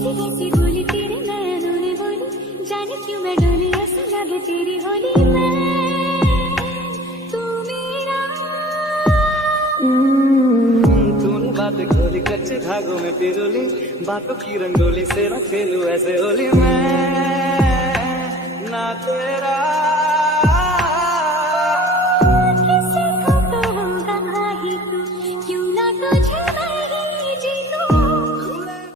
हंसी हंसी बोली तेरे नयनों ने बोली, जाने क्यों मैं डोली ऐसा लगे तेरी होली में तू मेरा। तूने बातें खोली कच्चे धागों में पिरोली, बातों की रंगोली से न खेलूं ऐसे होली मैं ना तेरा।